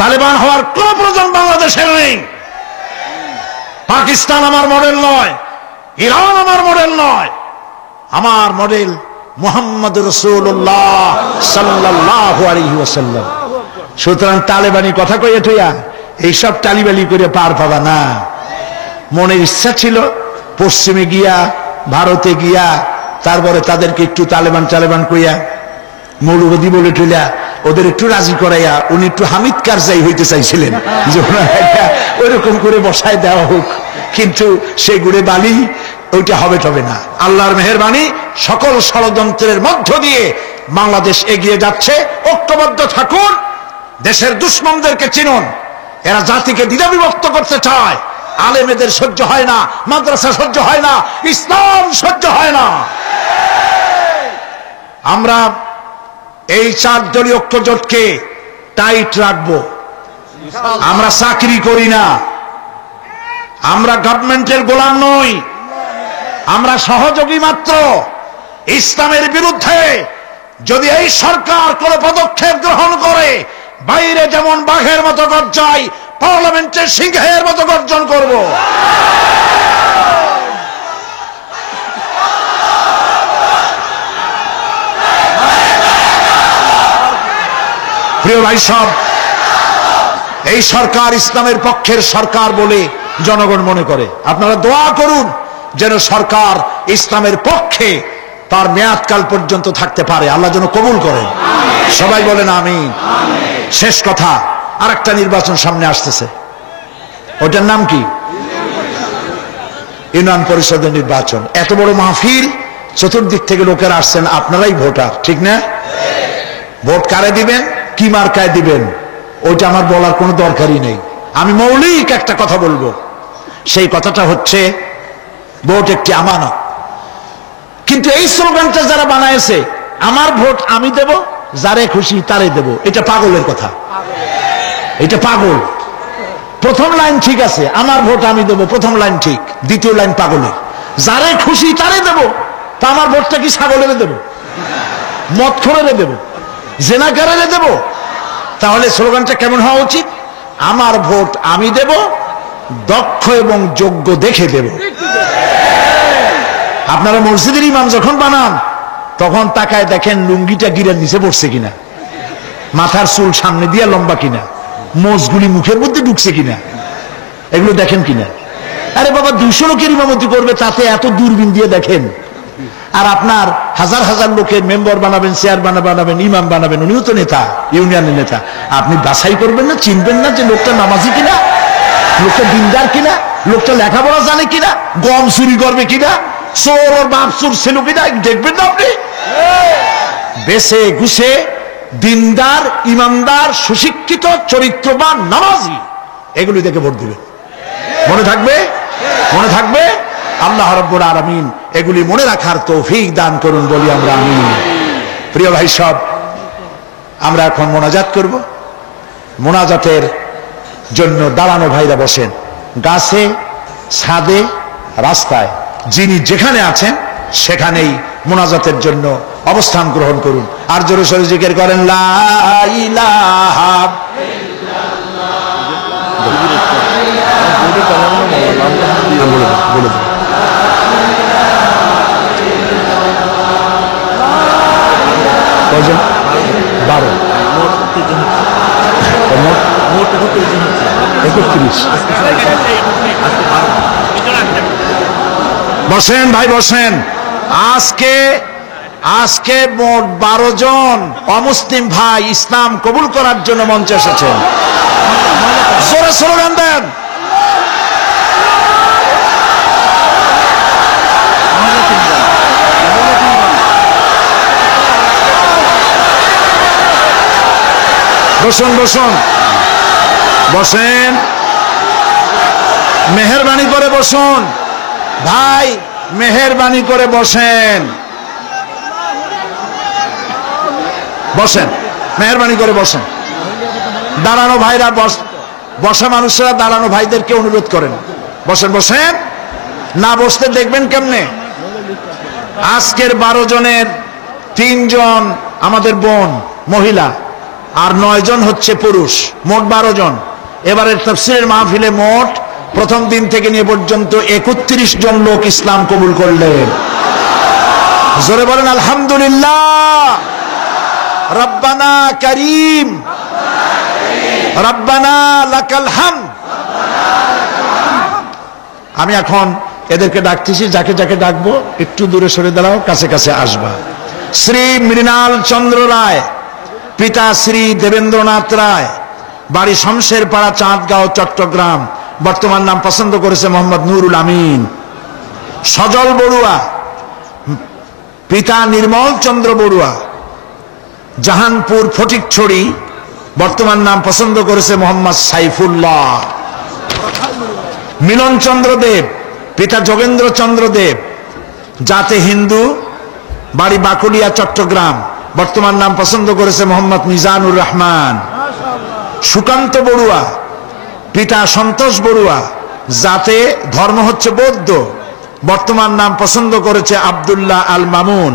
তালেবান হওয়ার কোন প্রয়োজন বাংলাদেশের নেই। পাকিস্তান আমার মডেল নয়, ইরান আমার মডেল নয়, আমার মডেল মুহাম্মদ রাসূলুল্লাহ সাল্লাল্লাহু আলাইহি ওয়াসাল্লাম। সুতরাং তালেবানি কথা কইয়া টইয়া এইসব টালিবালি করে পার পাবা না। মনের ইচ্ছা ছিল পশ্চিমে গিয়া, ভারতে গিয়া, তারপরে তাদেরকে একটু তালেবান তালেবান কইয়া মৌলবাদী বলে টইলা ওদের একটু রাজি করাইয়া উনি একটু হামিদ কারজাই হইতে চাইছিলেন যে ওইরকম করে বসায় দেওয়া হোক, কিন্তু সে গুড়ে বালি ওইটা হবে তবে না। আল্লাহর মেহেরবানি, সকল ষড়যন্ত্রের মধ্য দিয়ে বাংলাদেশ এগিয়ে যাচ্ছে। ঐক্যবদ্ধ থাকুন, দেশের দুশ্মনদেরকে চিনুন। এরা জাতিকে দ্বিধা বিভক্ত করতে চায়। আলেমেদের সহ্য হয় না, মাদ্রাসা সহ্য হয় না, ইসলাম সহ্য হয় না। আমরা এই 4 দলীয় ঐক্যজোটকে টাইট রাখবো। আমরা চাকরি করি না, আমরা গভর্নমেন্টের গোলাম নই, আমরা সহযোগী মাত্র। ইসলামের বিরুদ্ধে যদি এই সরকার কোন পদক্ষেপ গ্রহণ করে, বাইরে যেমন বাঘের মতো গর্জায়, পার্লামেন্টের সিংহের মতো গর্জন করব। প্রিয় ভাই সব, এই সরকার ইসলামের পক্ষের সরকার বলে জনগণ মনে করে। আপনারা দোয়া করুন যেন সরকার ইসলামের পক্ষে তার মেয়াদকাল পর্যন্ত থাকতে পারে। আল্লাহ যেন কবুল করেন। সবাই বলেন আমিন। শেষ কথা, আরেকটা নির্বাচন সামনে আসতেছে, ওটার নাম কি? ইউনিয়ন পরিষদের নির্বাচন। এত বড় মাহফিল, চতুর্দিক থেকে লোকেরা আসছেন, আপনারাই ভোটার, ঠিক না? ভোট কারে দিবেন, কি মার্কায় দিবেন, ওইটা আমার বলার কোনো দরকারই নেই। আমি মৌলিক একটা কথা বলবো, সেই কথাটা হচ্ছে ভোট একটি আমানত। কিন্তু এই স্লোগানটা যারা বানায়েছে, আমার ভোট আমি দেব, যারে খুশি তারে দেব, এটা পাগলের কথা, এটা পাগল। প্রথম লাইন ঠিক আছে, আমার ভোট আমি দেব, প্রথম লাইন ঠিক, দ্বিতীয় লাইন পাগলের। যারে খুশি তারে দেব, তা আমার ভোটটা কি ছাগলের দেব, মদখোরের দেব, জেনাকারের দেব? তাহলে স্লোগানটা কেমন হওয়া উচিত? আমার ভোট আমি দেব, দক্ষ এবং যোগ্য দেখে দেব। আপনারা মসজিদের ইমাম যখন বানান, তখন তাকায় দেখেন লুঙ্গিটা গিরার নিচে পড়ছে কিনা, মাথার চুল সামনে দিয়া লম্বা কিনা, মোজগুলি মুখের মধ্যে ঢুকছে কিনা, এগুলো দেখেন কিনা। আরে বাবা, 200 লোকের ইমামতি করবে, তাতে এত দূরবীন দিয়ে দেখেন। আর আপনার হাজার হাজার লোকের মেম্বার বানাবেন, চেয়ার বানাবেন, ইমাম বানাবেন, উনিও তো নেতা, ইউনিয়নের নেতা। আপনি বাছাই করবেন না, চিনবেন না যে লোকটা নামাজি কিনা, লোকটা দিনদার কিনা, লোকটা লেখাপড়া জানে কিনা, গম চুরি করবে কিনা, চোর ওর বাপ চোর ছিল কিনা, দেখবেন না আপনি? বেছে গুছে দিনদার, ইমানদার, সুশিক্ষিত, চরিত্রবান, নামাজি, এগুলি দেখে ভোট দিবেন। মনে থাকবে? মনে থাকবে? আল্লাহ রাব্বুল আলামিন এগুলি মনে রাখার তৌফিক দান করুন, বলি আমরা আমিন। প্রিয় ভাই সব, আমরা এখন মোনাজাত করব। মোনাজাতের জন্য দাঁড়ানো ভাইরা বসেন, গাছে, ছাদে, রাস্তায়, যিনি যেখানে আছেন সেখানেই মোনাজাতের জন্য অবস্থান গ্রহণ করুন। আর জোরে সোরে জিকির করেন, লা ইলাহা বলে দেন। কয়জন? 12। মোট 31। বসেন ভাই, বসেন। আজকে মোট 12 জন অমুসলিম ভাই ইসলাম কবুল করার জন্য মঞ্চে এসেছেন। জোরে স্লোগান দেন। বসুন বসুন বসেন, মেহেরবানি করে বসুন ভাই, মেহেরবানি করে বসেন, বসেন, মেহেরবানি করে বসেন। দাঁড়ানো ভাইরা বসা মানুষরা দাঁড়ানো ভাইদেরকে অনুরোধ করেন, বসেন বসেন। না বসতে দেখবেন কেমনে? আজকের 12 জনের 3 জন আমাদের বোন, মহিলা, আর 9 জন হচ্ছে পুরুষ, মোট 12 জন। এবারের তাফসীরের মাহফিলে মোট প্রথম দিন থেকে নিয়ে পর্যন্ত 31 জন লোক ইসলাম কবুল করলেন। জোরে বলেন আলহামদুলিল্লাহ। রব্বানা করিম, রব্বানা লাকাল হামদ। আমি এখন এদেরকে ডাকতেছি, যাকে যাকে ডাকবো একটু দূরে সরে দাঁড়াও, কাছে কাছে আসবা। শ্রী মৃণাল চন্দ্র রায়, পিতা শ্রী দেবেন্দ্রনাথ রায়, বাড়ি শমশের পাড়া, চাঁদগাঁও, চট্টগ্রাম। বর্তমান নাম পছন্দ করেছে মোহাম্মদ নুরুল আমিন। সজল বড়ুয়া, পিতা নির্মল চন্দ্র বড়ুয়া, জাহানপুর ফটিকছড়ি। বর্তমান নাম পছন্দ করেছে মোহাম্মদ সাইফুল্লাহ। মিলন চন্দ্র দেব, পিতা যোগেন্দ্র চন্দ্র দেব, জাতে হিন্দু, বাড়ি বাকুলিয়া, চট্টগ্রাম। বর্তমান নাম পছন্দ করেছে মোহাম্মদ মিজানুর রহমান। সুকান্ত বড়ুয়া, পিতা সন্তোষ বড়ুয়া, জাতে ধর্ম হচ্ছে বৌদ্ধ। বর্তমান নাম পছন্দ করেছে আব্দুল্লাহ আল মামুন,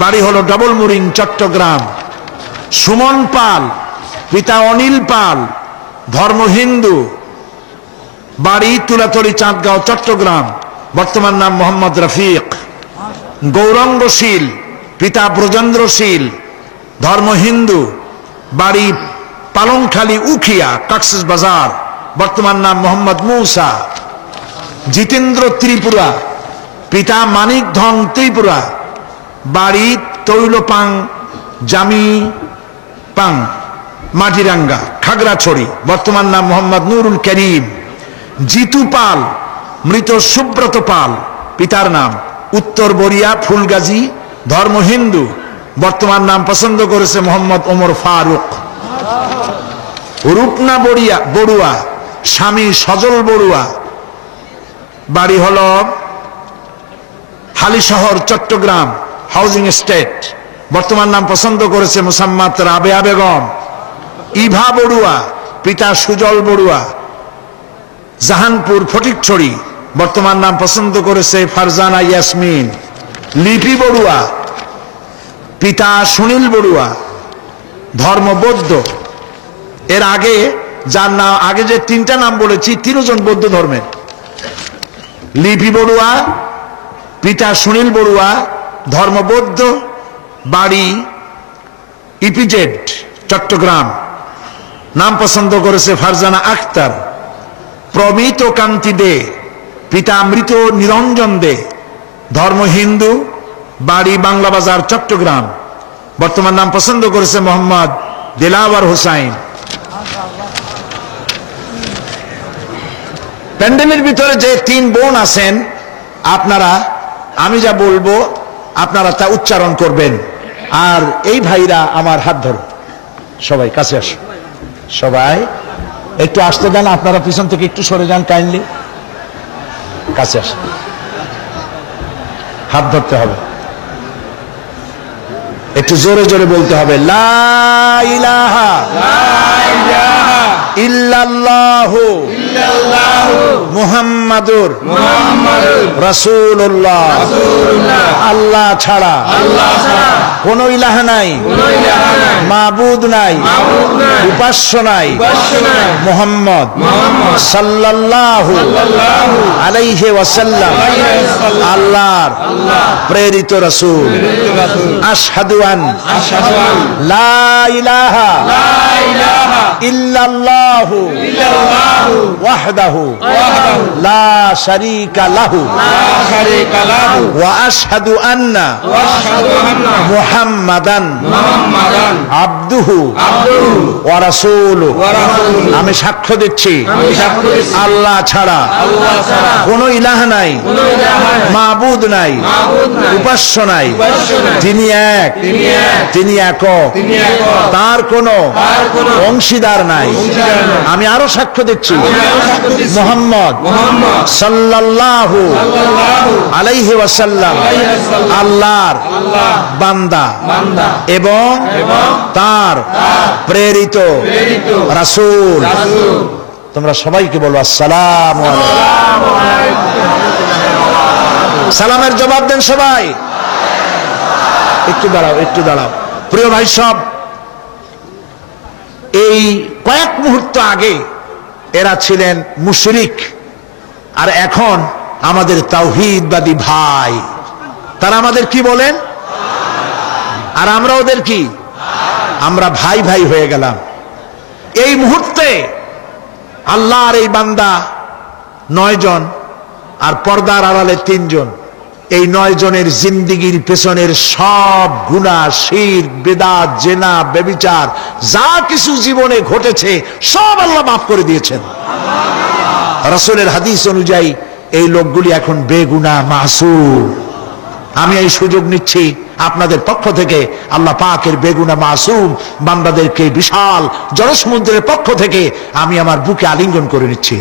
বাড়ি হলো ডবল মুরিং, চট্টগ্রাম। সুমন পাল, পিতা অনিল পাল, ধর্ম হিন্দু, বাড়ি তুলাতলি, চাঁদগাঁও, চট্টগ্রাম। বর্তমান নাম মোহাম্মদ রফিক। গৌরঙ্গশীল, পিতা ব্রজেন্দ্রশীল, ধর্ম হিন্দু, বাড়ি পালংখালী, উখিয়া, কক্সেস বাজার। বর্তমান নাম মোহাম্মদ মুসা। জিতেন্দ্র ত্রিপুরা, পিতা মানিক ধন ত্রিপুরা, বাড়ি তৈলপাং, জামি পাং, মাটিরাঙ্গা, খাগড়াছড়ি। বর্তমান নাম মোহাম্মদ নুরুল করিম। জিতু পাল, মৃত সুব্রত পাল, পিতার নাম উত্তর বরিয়া, ফুলগাজী, ধর্ম হিন্দু। বর্তমান নাম পছন্দ করেছে মোহাম্মদ ওমর ফারুক। রূপনা বড়ুয়া, স্বামী সজল বড়ুয়া, বাড়ি হল হালিশহর, চট্টগ্রাম, হাউজিং এস্টেট। বর্তমান নাম পছন্দ করেছে মুসাম্মাত রাবেয়া বেগম। ইভা বড়ুয়া, পিতা সুজল বড়ুয়া, জাহানপুর ফটিকছড়ি। বর্তমান নাম পছন্দ করেছে ফারজানা ইয়াসমিন। লিপি বড়ুয়া, পিতা সুনীল বড়ুয়া, ধর্ম বৌদ্ধ। এর আগে যার নাম, আগে যে 3টা নাম বলেছি 3 জন বৌদ্ধ ধর্মের। লিপি বড়ুয়া, পিতা সুনীল বড়ুয়া, ধর্ম বৌদ্ধ, বাড়ি ইপিজেড, চট্টগ্রাম। নাম পছন্দ করেছে ফারজানা আক্তার। প্রমিত কান্তি দে, পিতা মৃত নিরঞ্জন দে, ধর্ম হিন্দু, বাড়ি বাংলা বাজার, চট্টগ্রাম। বর্তমান নাম পছন্দ করেছে মোহাম্মদ দিলাওয়ার হোসাইন। প্যান্ডেলের ভিতরে যে 3 বোন আছেন, আপনারা আমি যা বলবো আপনারা তা উচ্চারণ করবেন। আর এই ভাইরা আমার হাত ধরো, সবাই কাছে আসো, সবাই একটু আসতে দেন। আপনারা পিছন থেকে একটু সরে যান, কাইন্ডলি কাছে আসেন। হাত ধরতে হবে, একটু জোরে জোরে বলতে হবে, লা ইলাহা ইল্লাল্লাহু মুহাম্মাদুর রাসূলুল্লাহ। আল্লাহ ছাড়া কোন ইলাহ নাই, মাবুদ নাই, উপাস্য নাই, মুহাম্মদ সাল্লাল্লাহু আলাইহি ওয়াসাল্লাম আল্লাহর প্রেরিত রাসূল। আশহাদু আন লা ইলাহা ইল্লাল্লাহু ওয়াহদাহু লা শারীকা লাহু ওয়া আশহাদু আন্না মুহাম্মাদান আবদুহু ওয়া রাসূলুহু। আমি সাক্ষ্য দিচ্ছি আল্লাহ ছাড়া কোন ইলাহ নাই, মাবুদ নাই, উপাস্য নাই, তিনি এক, তিনি একক, তার কোন অংশীদার নাই। আমি আরো সাক্ষ্য দিচ্ছি মুহাম্মদ সাল্লাল্লাহু আলাইহি ওয়াসাল্লাম আল্লাহর বান্দা এবং তার প্রেরিত রাসূল। তোমরা সবাইকে বলো আসসালামু আলাইকুম। সালামের জবাব দেন সবাই। একটু দাঁড়াও, একটু দাঁড়াও। প্রিয় ভাই সব, এই কয়েক মুহূর্ত আগে এরা ছিলেন মুশরিক, আর এখন আমাদের তাওহীদবাদী ভাই। তারা আমাদের কি বলেন? আর আমরা ওদের কি? আমরা ভাই ভাই হয়ে গেলাম। এই মুহূর্তে আল্লাহর এই বান্দা 9 জন আর পর্দার আড়ালে 3 জন, এই 9 জনের জিন্দিগির পেছনের সব গুনাহ, শিরক, বিদআত, জিনা, ব্যভিচার যা কিছু জীবনে ঘটেছে সব আল্লাহ মাফ করে দিয়েছেন। রাসূলের হাদিস অনুযায়ী এই লোকগুলি এখন বেগুনাহ, মাসুম। আমি এই সুযোগ নিচ্ছি আপনাদের পক্ষ থেকে আল্লাহ পাকের বেগুনাহ মাসুম বান্দাদেরকে বিশাল জনসমুদ্রের পক্ষ থেকে আমি আমার বুকে আলিঙ্গন করে নিচ্ছি।